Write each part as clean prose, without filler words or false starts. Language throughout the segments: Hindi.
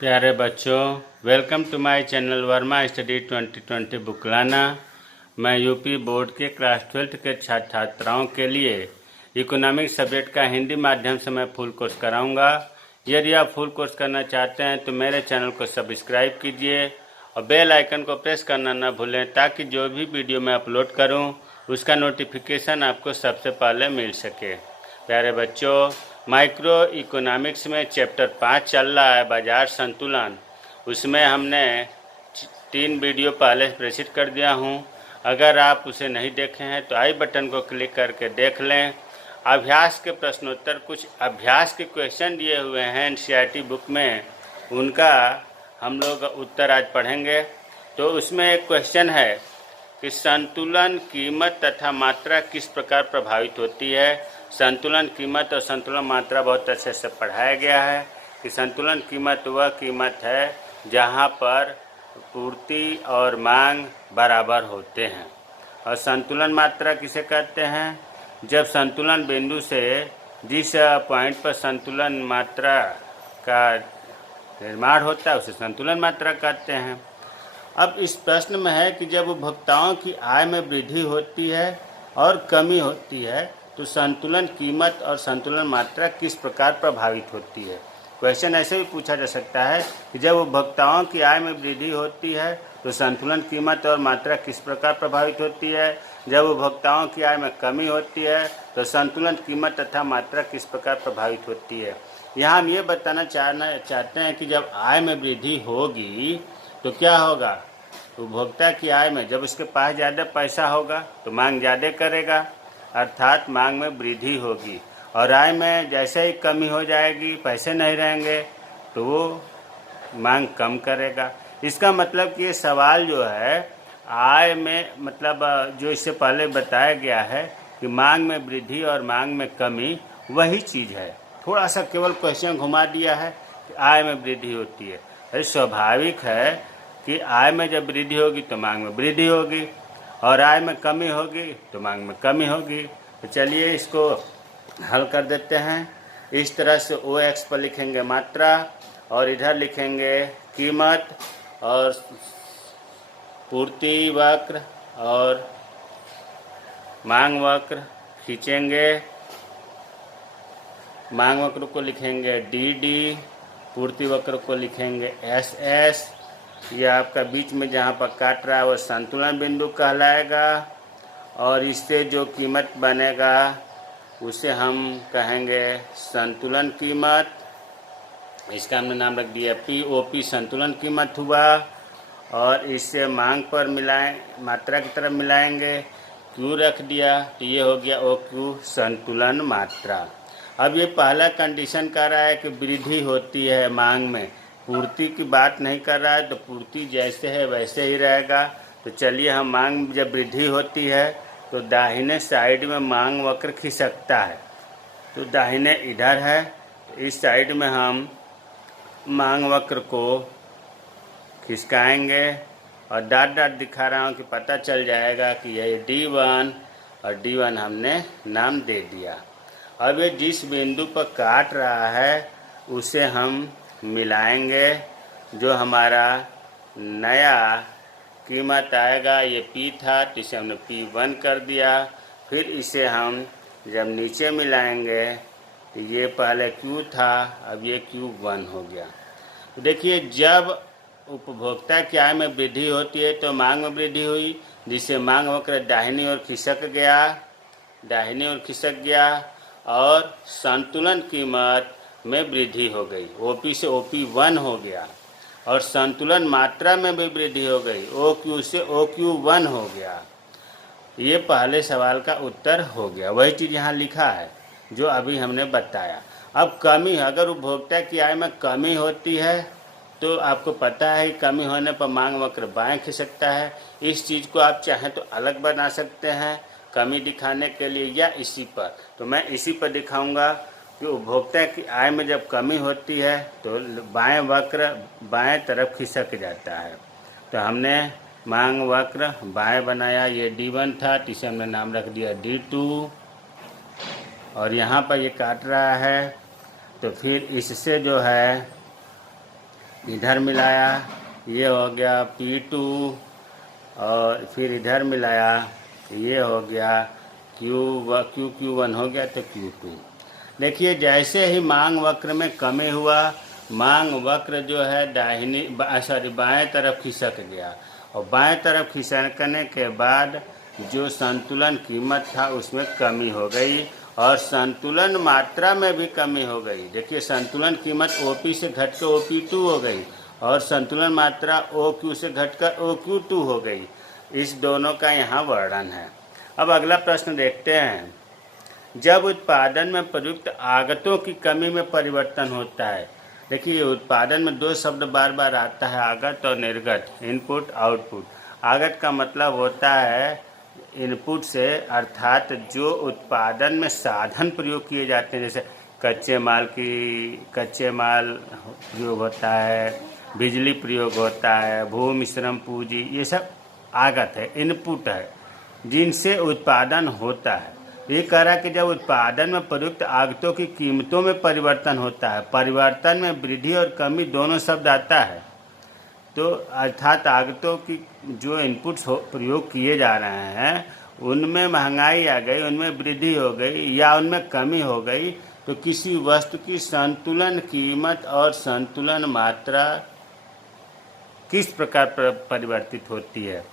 प्यारे बच्चों, welcome to my channel Verma study 2020 बुकलाना। मैं यूपी बोर्ड के क्लास 12 के छात्र छात्राओं के लिए इकोनॉमिक सब्जेक्ट का हिंदी माध्यम से मैं फुल कोर्स कराऊंगा। यदि आप फुल कोर्स करना चाहते हैं तो मेरे चैनल को सब्सक्राइब कीजिए और बेल आइकन को प्रेस करना न भूलें, ताकि जो भी वीडियो मैं अपलोड करूं उसका नोटिफिकेशन आपको सबसे पहले मिल सके। प्यारे बच्चों, माइक्रो इकोनॉमिक्स में चैप्टर 5 चल रहा है, बाजार संतुलन। उसमें हमने 3 वीडियो पहले प्रेषित कर दिया हूं। अगर आप उसे नहीं देखे हैं तो आई बटन को क्लिक करके देख लें। अभ्यास के प्रश्नोत्तर, कुछ अभ्यास के क्वेश्चन दिए हुए हैं एनसीईआरटी बुक में, उनका हम लोग उत्तर आज पढ़ेंगे। तो उसमें एक क्वेश्चन है कि संतुलन कीमत तथा मात्रा किस प्रकार प्रभावित होती है। संतुलन कीमत और संतुलन मात्रा बहुत अच्छे से पढ़ाया गया है कि संतुलन कीमत वह कीमत है जहां पर पूर्ति और मांग बराबर होते हैं, और संतुलन मात्रा किसे कहते हैं, जब संतुलन बिंदु से जिस पॉइंट पर संतुलन मात्रा का निर्माण होता है उसे संतुलन मात्रा कहते हैं। अब इस प्रश्न में है कि जब उपभोक्ताओं की आय में वृद्धि होती है और कमी होती है तो संतुलन कीमत और संतुलन मात्रा किस प्रकार प्रभावित होती है। क्वेश्चन ऐसे भी पूछा जा सकता है कि जब उपभोक्ताओं की आय में वृद्धि होती है तो संतुलन कीमत और मात्रा किस प्रकार प्रभावित होती है। जब उपभोक्ताओं की आय में कमी होती है तो संतुलन कीमत तथा मात्रा किस प्रकार प्रभावित होती है। यहाँ हम ये बताना चाहते हैं कि जब आय में वृद्धि होगी तो क्या होगा। उपभोक्ता की आय में जब उसके पास ज़्यादा पैसा होगा तो मांग ज़्यादा करेगा, अर्थात मांग में वृद्धि होगी। और आय में जैसे ही कमी हो जाएगी, पैसे नहीं रहेंगे, तो वो मांग कम करेगा। इसका मतलब कि ये सवाल जो है आय में, मतलब जो इससे पहले बताया गया है कि मांग में वृद्धि और मांग में कमी वही चीज़ है। थोड़ा सा केवल क्वेश्चन घुमा दिया है कि आय में वृद्धि होती है। अरे स्वाभाविक है कि आय में जब वृद्धि होगी तो मांग में वृद्धि होगी, और आय में कमी होगी तो मांग में कमी होगी। तो चलिए इसको हल कर देते हैं। इस तरह से OX पर लिखेंगे मात्रा और इधर लिखेंगे कीमत, और पूर्ति वक्र और मांग वक्र खींचेंगे। मांग वक्र को लिखेंगे DD, पूर्ति वक्र को लिखेंगे SS। यह आपका बीच में जहाँ पर काट रहा है वो संतुलन बिंदु कहलाएगा, और इससे जो कीमत बनेगा उसे हम कहेंगे संतुलन कीमत। इसका हमने नाम रख दिया POP, संतुलन कीमत हुआ। और इससे मांग पर मात्रा की तरफ मिलाएंगे, Q रख दिया, तो ये हो गया OQ, संतुलन मात्रा। अब ये पहला कंडीशन कर रहा है कि वृद्धि होती है मांग में, पूर्ति की बात नहीं कर रहा है, तो पूर्ति जैसे है वैसे ही रहेगा। तो चलिए हम मांग जब वृद्धि होती है तो दाहिने साइड में मांग वक्र खिसकता है, तो दाहिने इधर है, तो इस साइड में हम मांग वक्र को खिसकाएंगे और डॉट डॉट दिखा रहा हूँ कि पता चल जाएगा कि यह D1 और D1 हमने नाम दे दिया। अब ये जिस बिंदु पर काट रहा है उसे हम मिलाएंगे, जो हमारा नया कीमत आएगा। ये P था तो इसे हमने P1 कर दिया। फिर इसे हम जब नीचे मिलाएंगे तो ये पहले Q था, अब ये Q1 हो गया। तो देखिए, जब उपभोक्ता की आय में वृद्धि होती है तो मांग में वृद्धि हुई, जिससे मांग वक्र दाहिनी ओर खिसक गया, और संतुलन कीमत में वृद्धि हो गई, OP से OP1 हो गया, और संतुलन मात्रा में भी वृद्धि हो गई, OQ से OQ1 हो गया। ये पहले सवाल का उत्तर हो गया। वही चीज़ यहाँ लिखा है जो अभी हमने बताया। अब कमी, अगर उपभोक्ता की आय में कमी होती है तो आपको पता है कि कमी होने पर मांग वक्र बाएं खिसकता है। इस चीज़ को आप चाहें तो अलग बना सकते हैं कमी दिखाने के लिए, या इसी पर। तो मैं इसी पर दिखाऊंगा कि उपभोक्ता की आय में जब कमी होती है तो बाएं वक्र बाएं तरफ खिसक जाता है। तो हमने मांग वक्र बाएं बनाया, ये D1 था, तो इसे हमने नाम रख दिया D2, और यहाँ पर ये काट रहा है तो फिर इससे जो है इधर मिलाया, ये हो गया P2, और फिर इधर मिलाया, ये हो गया Q1 हो गया तो Q2। देखिए जैसे ही मांग वक्र में कमी हुआ, मांग वक्र जो है बाएं तरफ खिसक गया, और बाएं तरफ खिसकने के बाद जो संतुलन कीमत था उसमें कमी हो गई, और संतुलन मात्रा में भी कमी हो गई। देखिए संतुलन कीमत OP से घटकर OP2 हो गई, और संतुलन मात्रा OQ से घटकर OQ2 हो गई। इस दोनों का यहाँ वर्णन है। अब अगला प्रश्न देखते हैं। जब उत्पादन में प्रयुक्त आगतों की कमी में परिवर्तन होता है। देखिए उत्पादन में दो शब्द बार बार आता है, आगत और निर्गत, इनपुट आउटपुट। आगत का मतलब होता है इनपुट से, अर्थात जो उत्पादन में साधन प्रयोग किए जाते हैं, जैसे कच्चे माल प्रयोग होता है, बिजली प्रयोग होता है, भूमि श्रम पूंजी, ये सब आगत है, इनपुट है, जिनसे उत्पादन होता है। ये कह रहा है कि जब उत्पादन में प्रयुक्त आगतों की कीमतों में परिवर्तन होता है, परिवर्तन में वृद्धि और कमी दोनों शब्द आता है, तो अर्थात आगतों की जो इनपुट्स प्रयोग किए जा रहे हैं उनमें महंगाई आ गई, उनमें वृद्धि हो गई या उनमें कमी हो गई, तो किसी वस्तु की संतुलन कीमत और संतुलन मात्रा किस प्रकार परिवर्तित होती है।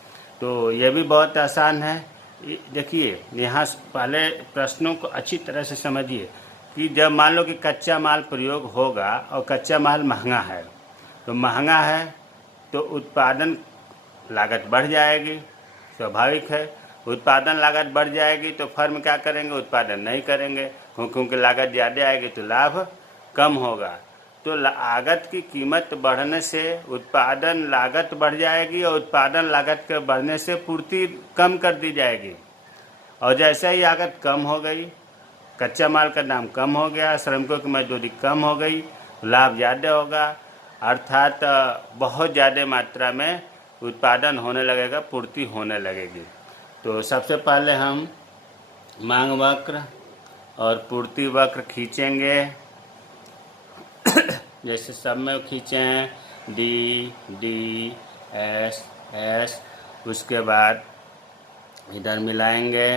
तो यह भी बहुत आसान है। देखिए यहाँ पहले प्रश्नों को अच्छी तरह से समझिए कि जब मान लो कि कच्चा माल प्रयोग होगा और कच्चा माल महंगा है, तो महंगा है तो उत्पादन लागत बढ़ जाएगी, स्वाभाविक है। उत्पादन लागत बढ़ जाएगी तो फर्म क्या करेंगे, उत्पादन नहीं करेंगे, क्योंकि लागत ज़्यादा आएगी तो लाभ कम होगा। तो लागत की कीमत बढ़ने से उत्पादन लागत बढ़ जाएगी, और उत्पादन लागत के बढ़ने से पूर्ति कम कर दी जाएगी। और जैसे ही लागत कम हो गई, कच्चा माल का दाम कम हो गया, श्रमिकों की मजदूरी कम हो गई, लाभ ज़्यादा होगा, अर्थात बहुत ज़्यादा मात्रा में उत्पादन होने लगेगा, पूर्ति होने लगेगी। तो सबसे पहले हम मांग वक्र और पूर्ति वक्र खींचेंगे, जैसे सब में खींचे हैं D, S, उसके बाद इधर मिलाएंगे,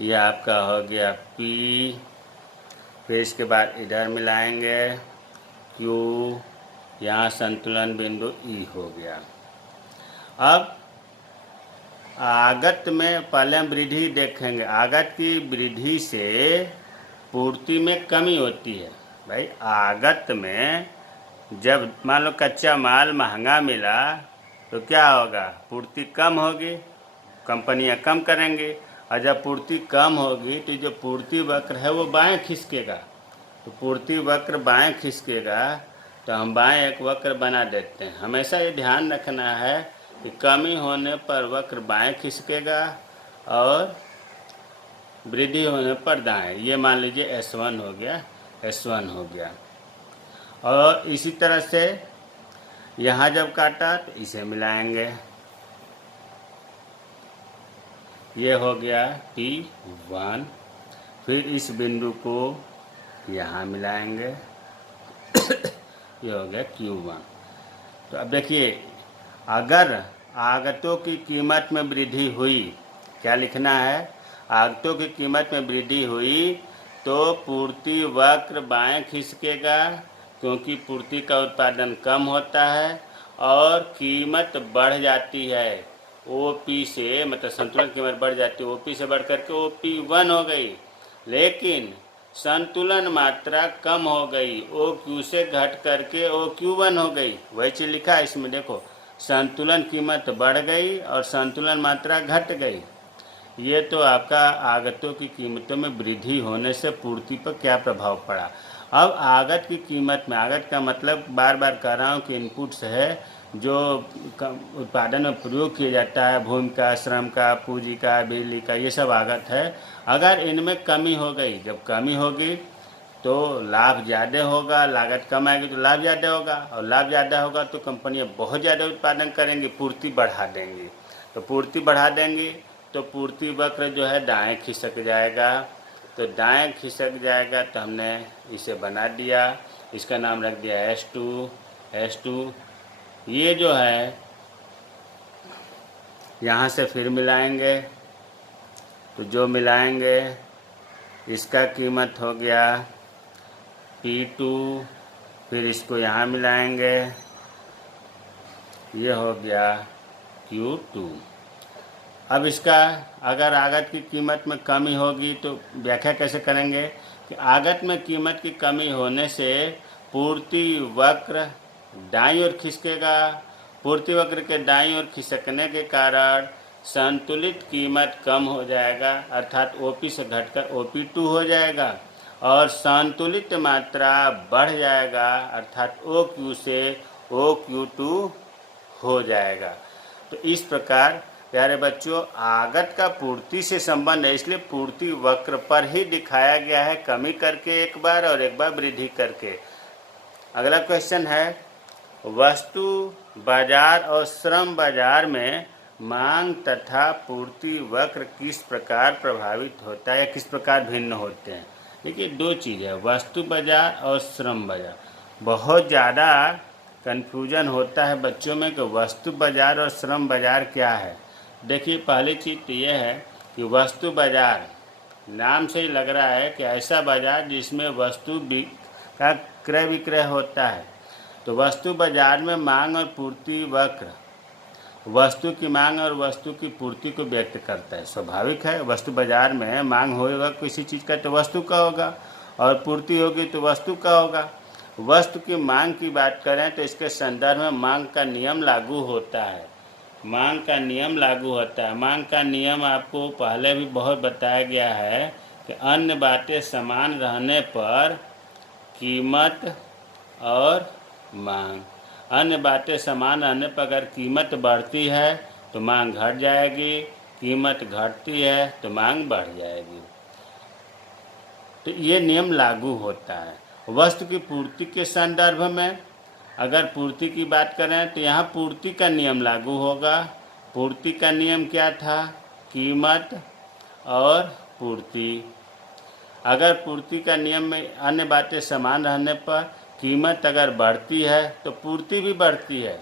ये आपका हो गया P, फिर इसके बाद इधर मिलाएंगे Q, यहाँ संतुलन बिंदु E हो गया। अब आगत में पहले हम वृद्धि देखेंगे। आगत की वृद्धि से पूर्ति में कमी होती है। भाई आगत में जब मान लो कच्चा माल महंगा मिला तो क्या होगा, पूर्ति कम होगी, कंपनियां कम करेंगी, और जब पूर्ति कम होगी तो जो पूर्ति वक्र है वो बाएं खिसकेगा। तो पूर्ति वक्र बाएं खिसकेगा तो हम बाएं एक वक्र बना देते हैं। हमेशा ये ध्यान रखना है कि कमी होने पर वक्र बाएं खिसकेगा और वृद्धि होने पर दाएं। ये मान लीजिए S1 हो गया, S1 हो गया। और इसी तरह से यहाँ जब काटा तो इसे मिलाएंगे, ये हो गया P1, फिर इस बिंदु को यहाँ मिलाएंगे, ये हो गया Q1। तो अब देखिए अगर आगतों की कीमत में वृद्धि हुई, क्या लिखना है, आगतों की कीमत में वृद्धि हुई तो पूर्ति वक्र बाएं खिसकेगा, क्योंकि पूर्ति का उत्पादन कम होता है और कीमत बढ़ जाती है OP से, मतलब संतुलन कीमत बढ़ जाती है, OP से बढ़ करके OP1 हो गई, लेकिन संतुलन मात्रा कम हो गई, OQ से घट करके OQ1 हो गई। वही चीज़ लिखा है इसमें, देखो संतुलन कीमत बढ़ गई और संतुलन मात्रा घट गई। ये तो आपका आगतों की कीमतों में वृद्धि होने से पूर्ति पर क्या प्रभाव पड़ा। अब आगत की कीमत में, आगत का मतलब बार बार कह रहा हूँ कि इनपुट्स है जो उत्पादन में प्रयोग किया जाता है, भूमि का, श्रम का, पूंजी का, बिजली का, ये सब आगत है। अगर इनमें कमी हो गई, जब कमी होगी तो लाभ ज़्यादा होगा, लागत कम आएगी तो लाभ ज़्यादा होगा, और लाभ ज़्यादा होगा तो कंपनियां बहुत ज़्यादा उत्पादन करेंगी, पूर्ति बढ़ा देंगी। तो पूर्ति बढ़ा देंगी तो पूर्ति वक्र जो है दाएं खिसक जाएगा। तो दाएं खिसक जाएगा तो हमने इसे बना दिया, इसका नाम रख दिया S2, H2। ये जो है यहाँ से फिर मिलाएंगे, तो जो मिलाएंगे इसका कीमत हो गया P2, फिर इसको यहाँ मिलाएंगे, ये हो गया Q2। अब इसका अगर आगत की कीमत में कमी होगी तो व्याख्या कैसे करेंगे कि आगत में कीमत की कमी होने से पूर्ति वक्र दाईं ओर खिसकेगा। पूर्ति वक्र के दाईं ओर खिसकने के कारण संतुलित कीमत कम हो जाएगा, अर्थात OP से घटकर OP2 हो जाएगा, और संतुलित मात्रा बढ़ जाएगा, अर्थात OQ से OQ2 हो जाएगा। तो इस प्रकार प्यारे बच्चों, आगत का पूर्ति से संबंध है, इसलिए पूर्ति वक्र पर ही दिखाया गया है, कमी करके एक बार और एक बार वृद्धि करके। अगला क्वेश्चन है, वस्तु बाजार और श्रम बाजार में मांग तथा पूर्ति वक्र किस प्रकार प्रभावित होता है या किस प्रकार भिन्न होते हैं। देखिए, दो चीज़ है, वस्तु बाजार और श्रम बाजार। बहुत ज़्यादा कन्फ्यूजन होता है बच्चों में कि वस्तु बाजार और श्रम बाजार क्या है। देखिए, पहली चीज़ तो यह है कि वस्तु बाजार नाम से ही लग रहा है कि ऐसा बाजार जिसमें वस्तु का क्रय विक्रय होता है। तो वस्तु बाजार में मांग और पूर्ति वक्र वस्तु की मांग और वस्तु की पूर्ति को व्यक्त करता है। स्वाभाविक है, वस्तु बाजार में मांग होगा किसी चीज़ का तो वस्तु का होगा, और पूर्ति होगी तो वस्तु का होगा। वस्तु की मांग की बात करें तो इसके संदर्भ में मांग का नियम लागू होता है। मांग का नियम लागू होता है। मांग का नियम आपको पहले भी बहुत बताया गया है कि अन्य बातें समान रहने पर कीमत और मांग, अन्य बातें समान रहने पर अगर कीमत बढ़ती है तो मांग घट जाएगी, कीमत घटती है तो मांग बढ़ जाएगी। तो ये नियम लागू होता है। वस्तु की पूर्ति के संदर्भ में अगर पूर्ति की बात करें तो यहाँ पूर्ति का नियम लागू होगा। पूर्ति का नियम क्या था? कीमत और पूर्ति। अगर पूर्ति का नियम में अन्य बातें समान रहने पर कीमत अगर बढ़ती है तो पूर्ति भी बढ़ती है,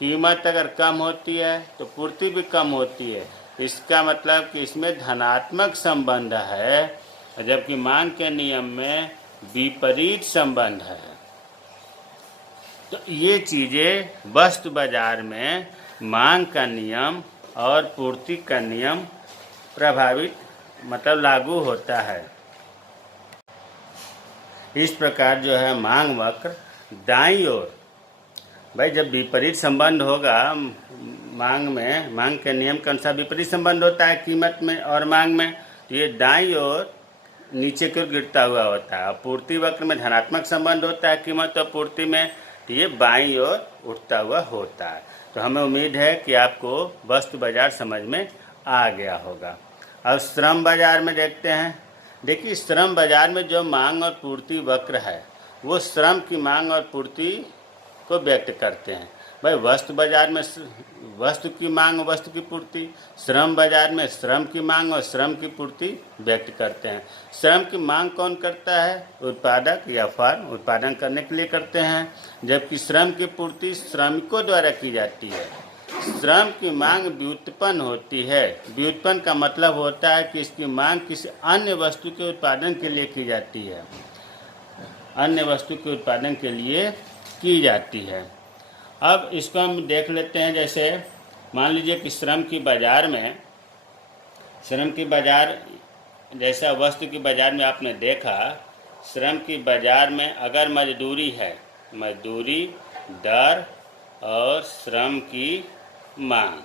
कीमत अगर कम होती है तो पूर्ति भी कम होती है। इसका मतलब कि इसमें धनात्मक संबंध है, जबकि मांग के नियम में विपरीत संबंध है। तो ये चीज़ें वस्तु बाजार में मांग का नियम और पूर्ति का नियम प्रभावित मतलब लागू होता है। इस प्रकार जो है मांग वक्र दाईं ओर, भाई जब विपरीत संबंध होगा मांग में, मांग के नियम के अनुसार विपरीत संबंध होता है कीमत में और मांग में, तो ये दाईं ओर नीचे की ओर गिरता हुआ होता है। पूर्ति वक्र में धनात्मक संबंध होता है कीमत और पूर्ति में, तो ये बाईं ओर उठता हुआ होता है। तो हमें उम्मीद है कि आपको वस्तु बाजार समझ में आ गया होगा। अब श्रम बाजार में देखते हैं। देखिए, श्रम बाजार में जो मांग और पूर्ति वक्र है वो श्रम की मांग और पूर्ति को व्यक्त करते हैं। भाई वस्तु बाजार में वस्तु की मांग और वस्तु की पूर्ति, श्रम बाजार में श्रम की मांग और श्रम की पूर्ति व्यक्त करते हैं। श्रम की मांग कौन करता है? उत्पादक या फर्म उत्पादन करने के लिए करते हैं, जबकि श्रम की पूर्ति श्रमिकों द्वारा की जाती है। श्रम की मांग व्युत्पन्न होती है। व्युत्पन्न का मतलब होता है कि इसकी मांग किसी अन्य वस्तु के उत्पादन के लिए की जाती है, अन्य वस्तु के उत्पादन के लिए की जाती है। अब इसको हम देख लेते हैं। जैसे मान लीजिए कि श्रम की बाजार में, श्रम की बाजार जैसा वस्तु की बाजार में आपने देखा, श्रम की बाजार में अगर मजदूरी है, मजदूरी दर और श्रम की मांग,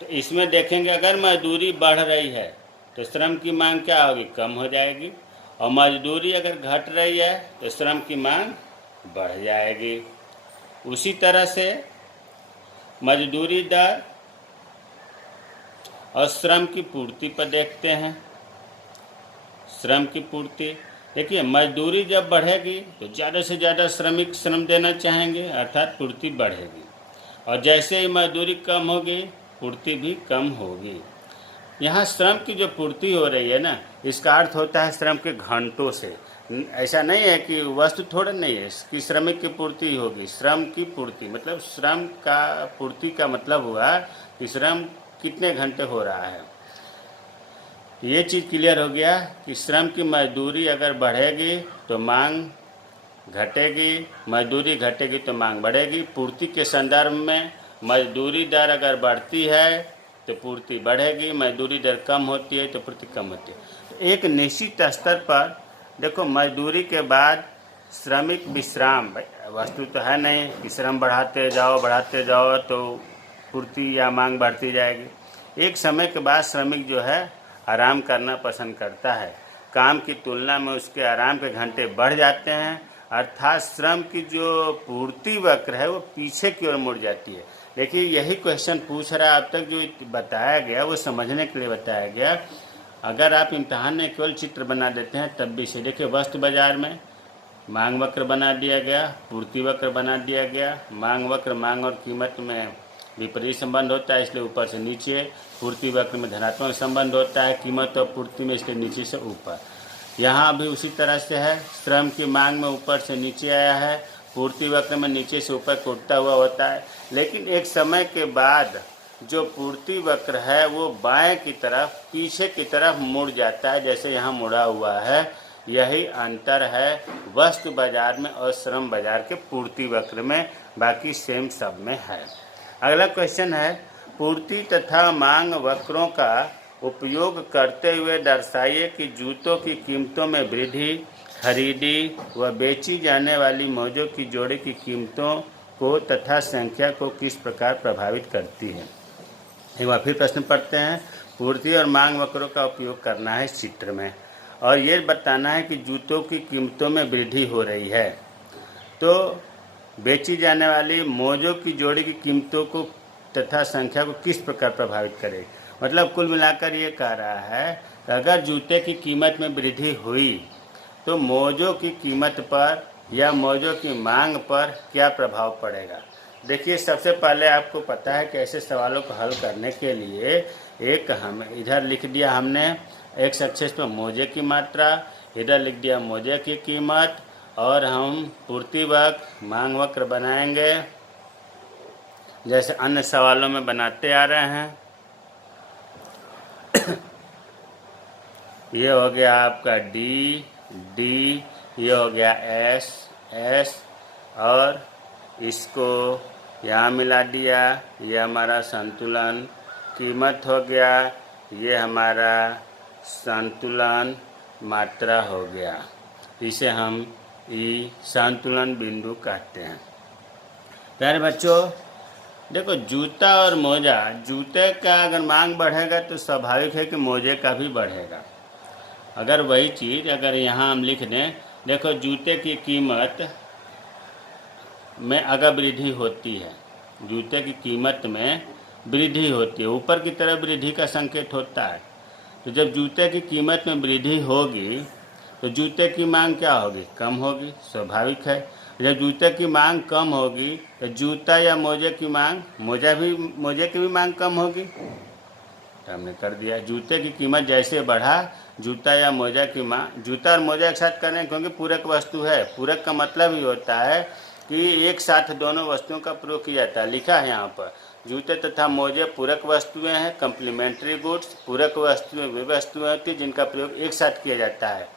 तो इसमें देखेंगे अगर मजदूरी बढ़ रही है तो श्रम की मांग क्या होगी? कम हो जाएगी, और मजदूरी अगर घट रही है तो श्रम की मांग बढ़ जाएगी। उसी तरह से मजदूरी दर और श्रम की पूर्ति पर देखते हैं। श्रम की पूर्ति, देखिए मजदूरी जब बढ़ेगी तो ज़्यादा से ज़्यादा श्रमिक श्रम देना चाहेंगे, अर्थात पूर्ति बढ़ेगी, और जैसे ही मजदूरी कम होगी पूर्ति भी कम होगी। यहाँ श्रम की जो पूर्ति हो रही है ना, इसका अर्थ होता है श्रम के घंटों से। ऐसा नहीं है कि वस्तु थोड़ा नहीं है कि श्रमिक की पूर्ति होगी, श्रम की पूर्ति मतलब श्रम का पूर्ति का मतलब हुआ कि श्रम कितने घंटे हो रहा है। ये चीज़ क्लियर हो गया कि श्रम की मजदूरी अगर बढ़ेगी तो मांग घटेगी, मजदूरी घटेगी तो मांग बढ़ेगी। पूर्ति के संदर्भ में मजदूरी दर अगर बढ़ती है तो पूर्ति बढ़ेगी, मजदूरी दर कम होती है तो पूर्ति कम होती है। एक निश्चित स्तर पर देखो, मजदूरी के बाद श्रमिक विश्राम, वस्तु तो है नहीं कि श्रम बढ़ाते जाओ तो पूर्ति या मांग बढ़ती जाएगी। एक समय के बाद श्रमिक जो है आराम करना पसंद करता है, काम की तुलना में उसके आराम के घंटे बढ़ जाते हैं, अर्थात श्रम की जो पूर्ति वक्र है वो पीछे की ओर मुड़ जाती है। देखिए यही क्वेश्चन पूछ रहा है, अब तक जो बताया गया वो समझने के लिए बताया गया। अगर आप इम्तहान में केवल चित्र बना देते हैं तब भी से, देखिए वस्तु बाजार में मांग वक्र बना दिया गया, पूर्ति वक्र बना दिया गया। मांग वक्र मांग और कीमत में विपरीत संबंध होता है इसलिए ऊपर से नीचे, पूर्ति वक्र में धनात्मक संबंध होता है कीमत और पूर्ति में इसलिए नीचे से ऊपर। यहाँ भी उसी तरह से है, श्रम की मांग में ऊपर से नीचे आया है, पूर्ति वक्र में नीचे से ऊपर को उठता हुआ होता है। लेकिन एक समय के बाद जो पूर्ति वक्र है वो बाएं की तरफ पीछे की तरफ मुड़ जाता है, जैसे यहाँ मुड़ा हुआ है। यही अंतर है वस्तु बाजार में और श्रम बाजार के पूर्ति वक्र में, बाकी सेम सब में है। अगला क्वेश्चन है, पूर्ति तथा मांग वक्रों का उपयोग करते हुए दर्शाइए कि जूतों की कीमतों में वृद्धि खरीदी व बेची जाने वाली मौजों की जोड़ी की कीमतों को तथा संख्या को किस प्रकार प्रभावित करती है। एक बार फिर प्रश्न पढ़ते हैं। पूर्ति और मांग वक्रों का उपयोग करना है इस चित्र में और ये बताना है कि जूतों की कीमतों में वृद्धि हो रही है तो बेची जाने वाली मौजों की जोड़ी की कीमतों को तथा संख्या को किस प्रकार प्रभावित करेगी। मतलब कुल मिलाकर ये कह रहा है कि अगर जूते की कीमत में वृद्धि हुई तो मौजों की कीमत पर या मौजों की मांग पर क्या प्रभाव पड़ेगा। देखिए सबसे पहले आपको पता है कि ऐसे सवालों को हल करने के लिए एक हम इधर लिख दिया हमने एक्स एक्सिस पर मौजे की मात्रा, इधर लिख दिया मौजे की कीमत और हम पूर्ति वक्र मांग वक्र बनाएंगे जैसे अन्य सवालों में बनाते आ रहे हैं। ये हो गया आपका डी, ये हो गया एस और इसको यहाँ मिला दिया, ये हमारा संतुलन कीमत हो गया, ये हमारा संतुलन मात्रा हो गया। इसे हम ई संतुलन बिंदु कहते हैं। प्यारे बच्चों देखो, जूता और मोजा, जूते का अगर मांग बढ़ेगा तो स्वाभाविक है कि मोजे का भी बढ़ेगा। अगर वही चीज़ अगर यहाँ हम लिख दें, देखो जूते की कीमत में अगर वृद्धि होती है, जूते की कीमत में वृद्धि होती है, ऊपर की तरफ वृद्धि का संकेत होता है। तो जब जूते की कीमत में वृद्धि होगी तो जूते की मांग क्या होगी, कम होगी, स्वाभाविक है। जब जूते की मांग कम होगी तो जूता या मोजे की मांग, मोजे की भी मांग कम होगी। तो हमने कर दिया, जूते की कीमत जैसे बढ़ा जूता या मोजा की मांग, जूता और मोजा एक साथ करें क्योंकि पूरक वस्तु है। पूरक का मतलब ही होता है कि एक साथ दोनों वस्तुओं का प्रयोग किया जाता है। लिखा है यहाँ पर जूते तथा मोजे पूरक वस्तुएं हैं, कम्प्लीमेंट्री गुड्स। पूरक वस्तुएं वे वस्तुएं होती हैं जिनका प्रयोग एक साथ किया जाता है।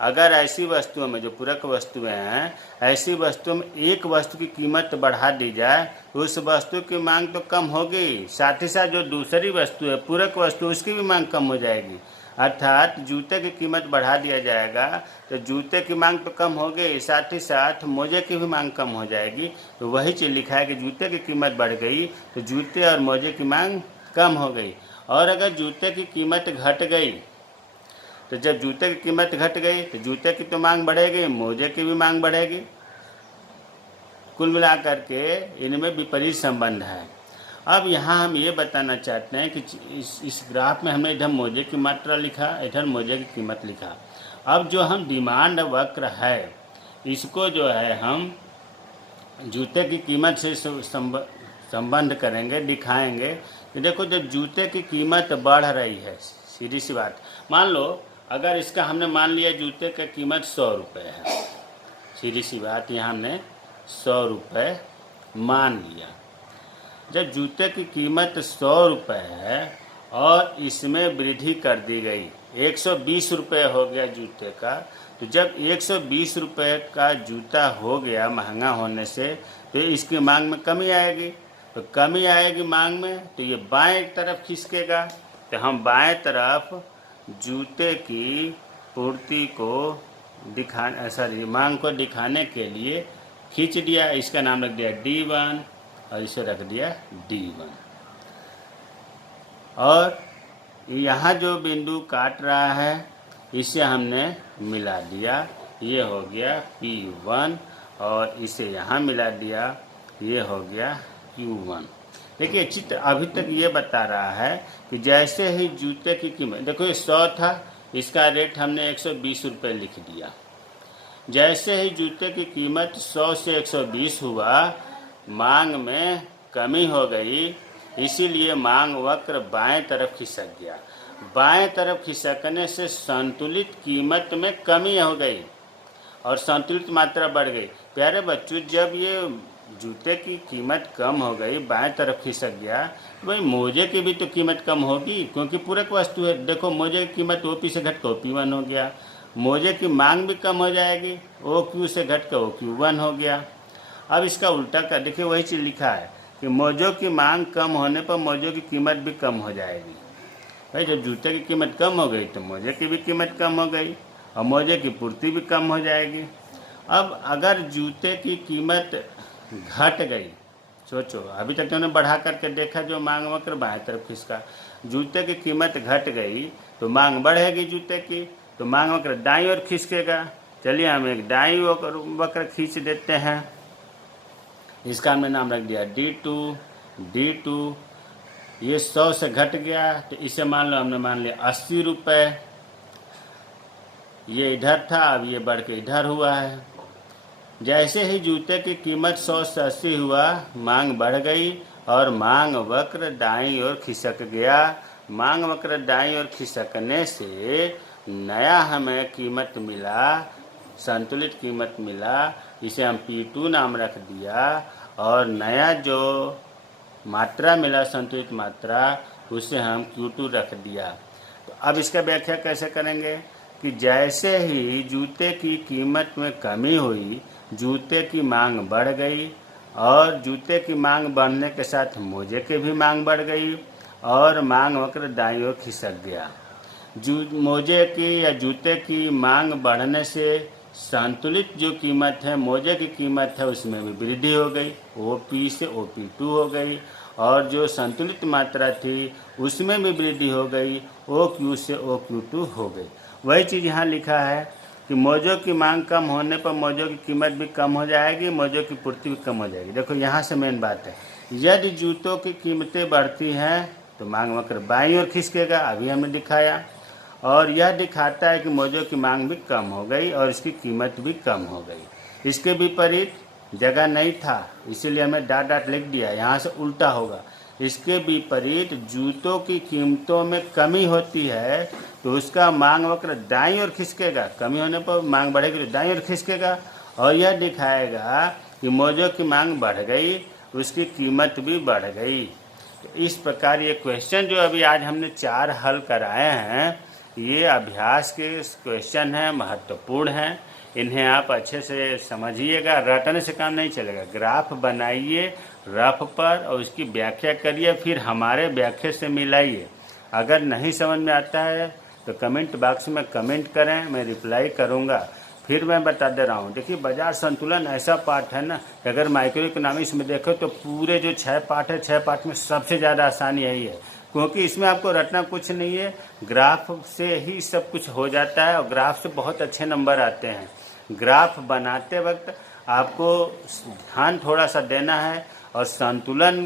अगर ऐसी वस्तुओं में जो पूरक वस्तुएं हैं, ऐसी वस्तुओं में एक वस्तु की कीमत बढ़ा दी जाए तो उस वस्तु की मांग तो कम होगी, साथ ही साथ जो दूसरी वस्तु है पूरक वस्तु उसकी भी मांग कम हो जाएगी। अर्थात जूते की कीमत बढ़ा दिया जाएगा तो जूते की मांग तो कम होगी, साथ ही साथ मोजे की भी मांग कम हो जाएगी। तो वही चीज़ लिखा है कि जूते की कीमत बढ़ गई तो जूते और मोजे की मांग कम हो गई। और अगर जूते की कीमत घट गई तो जब जूते की कीमत घट गई तो जूते की तो मांग बढ़ेगी, मोजे की भी मांग बढ़ेगी। कुल मिलाकर के इनमें विपरीत संबंध है। अब यहाँ हम ये बताना चाहते हैं कि इस ग्राफ में हमने इधर मोजे की मात्रा लिखा, इधर मोजे की कीमत लिखा। अब जो हम डिमांड वक्र है इसको जो है हम जूते की कीमत से संबंध करेंगे, दिखाएंगे कि देखो जब जूते की कीमत बढ़ रही है, सीधी सी बात, मान लो अगर इसका हमने मान लिया जूते का कीमत 100 रुपये है, सीधी सी बात, यहाँ हमने 100 रुपये मान लिया। जब जूते की कीमत 100 रुपये है और इसमें वृद्धि कर दी गई, 120 रुपये हो गया जूते का, तो जब 120 रुपये का जूता हो गया महंगा होने से, तो इसकी मांग में कमी आएगी। तो कमी आएगी मांग में, तो ये बाएं तरफ खिसकेगा। तो हम बाएं तरफ जूते की पूर्ति को मांग को दिखाने के लिए खींच दिया। इसका नाम रख दिया D1 और इसे रख दिया D1। और यहाँ जो बिंदु काट रहा है इसे हमने मिला दिया, ये हो गया P1, और इसे यहाँ मिला दिया, ये हो गया Q1। देखिए चित्र अभी तक ये बता रहा है कि जैसे ही जूते की कीमत, देखो ये 100 था, इसका रेट हमने 120 रुपये लिख दिया। जैसे ही जूते की कीमत 100 से 120 हुआ, मांग में कमी हो गई, इसीलिए मांग वक्र बाएं तरफ खिसक गया। बाएं तरफ खिसकने से संतुलित कीमत में कमी हो गई और संतुलित मात्रा बढ़ गई। प्यारे बच्चों, जब ये जूते की कीमत कम हो गई, बाएं तरफ खिसक गया, तो भाई मोजे की भी तो कीमत कम होगी, क्योंकि पूरक वस्तु है। देखो मोजे की कीमत OP से घट कर OP1 हो गया, मोजे की मांग भी कम हो जाएगी, OQ से घट कर OQ1 हो गया। अब इसका उल्टा कर देखिए, वही चीज़ लिखा है कि मोजों की मांग कम होने पर मोजों की कीमत भी कम हो जाएगी। भाई जब जूते की कीमत कम हो गई तो मोजे की भी कीमत कम हो गई और मोजे की पूर्ति भी कम हो जाएगी। अब अगर जूते की कीमत घट गई, सोचो अभी तक तुमने बढ़ा करके देखा, जो मांग वक्र बाएं तरफ खिसका, जूते की कीमत घट गई तो मांग बढ़ेगी जूते की, तो मांग वक्र दाईं ओर खिसकेगा। चलिए हम एक दाईं वक्र खींच देते हैं। इसका हमने नाम रख दिया D2। ये 100 से घट गया, तो इसे मान लो हमने मान लिया 80 रुपये। ये इधर था, अब ये बढ़ के इधर हुआ है। जैसे ही जूते की कीमत 100 से 80 हुआ, मांग बढ़ गई और मांग वक्र दाईं ओर खिसक गया। मांग वक्र दाईं ओर खिसकने से नया हमें कीमत मिला, संतुलित कीमत मिला, इसे हम P2 नाम रख दिया। और नया जो मात्रा मिला, संतुलित मात्रा, उसे हम Q2 रख दिया। तो अब इसका व्याख्या कैसे करेंगे कि जैसे ही जूते की कीमत में कमी हुई, जूते की मांग बढ़ गई और जूते की मांग बढ़ने के साथ मोजे की भी मांग बढ़ गई और मांग वक्र दाईं ओर खिसक गया। मोजे की या जूते की मांग बढ़ने से संतुलित जो कीमत है, मोजे की कीमत है, उसमें भी वृद्धि हो गई, OP से OP2 हो गई, और जो संतुलित मात्रा थी उसमें भी वृद्धि हो गई, OQ से OQ2 हो गई। वही चीज़ यहाँ लिखा है कि मोजों की मांग कम होने पर मोजों की कीमत भी कम हो जाएगी, मोजों की पूर्ति भी कम हो जाएगी। देखो यहाँ से मेन बात है, यदि जूतों की कीमतें बढ़ती हैं तो मांग वक्र बाईं ओर खिसकेगा, अभी हमने दिखाया, और यह दिखाता है कि मोजों की मांग भी कम हो गई और इसकी कीमत भी कम हो गई। इसके विपरीत जगह नहीं था, इसीलिए हमें डॉट लिख दिया, यहाँ से उल्टा होगा। इसके विपरीत जूतों की कीमतों में कमी होती है तो उसका मांग वक्र दाईं ओर खिसकेगा, कमी होने पर मांग बढ़ेगी तो दाईं ओर खिसकेगा, और यह दिखाएगा कि मोजों की मांग बढ़ गई, उसकी कीमत भी बढ़ गई। तो इस प्रकार ये क्वेश्चन जो अभी आज हमने 4 हल कराए हैं, ये अभ्यास के क्वेश्चन हैं, महत्वपूर्ण हैं। इन्हें आप अच्छे से समझिएगा, रटने से काम नहीं चलेगा। ग्राफ बनाइए रफ पर और उसकी व्याख्या करिए, फिर हमारे व्याख्या से मिलाइए। अगर नहीं समझ में आता है तो कमेंट बॉक्स में कमेंट करें, मैं रिप्लाई करूँगा। फिर मैं बता दे रहा हूँ, देखिए बाजार संतुलन ऐसा पाठ है ना कि अगर माइक्रो इकोनॉमिक्स में देखो तो पूरे जो 6 पाठ है, 6 पाठ में सबसे ज़्यादा आसानी यही है, क्योंकि इसमें आपको रटना कुछ नहीं है, ग्राफ से ही सब कुछ हो जाता है और ग्राफ से बहुत अच्छे नंबर आते हैं। ग्राफ बनाते वक्त आपको ध्यान थोड़ा सा देना है। और संतुलन,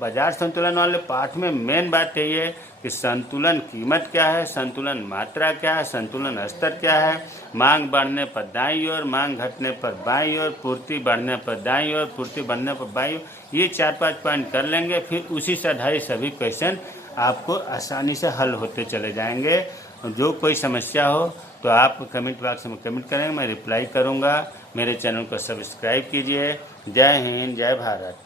बाजार संतुलन वाले पाठ में मेन बात यही है कि संतुलन कीमत क्या है, संतुलन मात्रा क्या है, संतुलन स्तर क्या है, मांग बढ़ने पर दाईं ओर, मांग घटने पर बाईं ओर, पूर्ति बढ़ने पर दाईं ओर, पूर्ति बढ़ने पर बाईं ओर। ये 4-5 पॉइंट कर लेंगे, फिर उसी से आधारित सभी क्वेश्चन आपको आसानी से हल होते चले जाएंगे। जो कोई समस्या हो तो आप कमेंट बॉक्स में कमेंट करें, मैं रिप्लाई करूंगा। मेरे चैनल को सब्सक्राइब कीजिए। जय हिंद, जय भारत।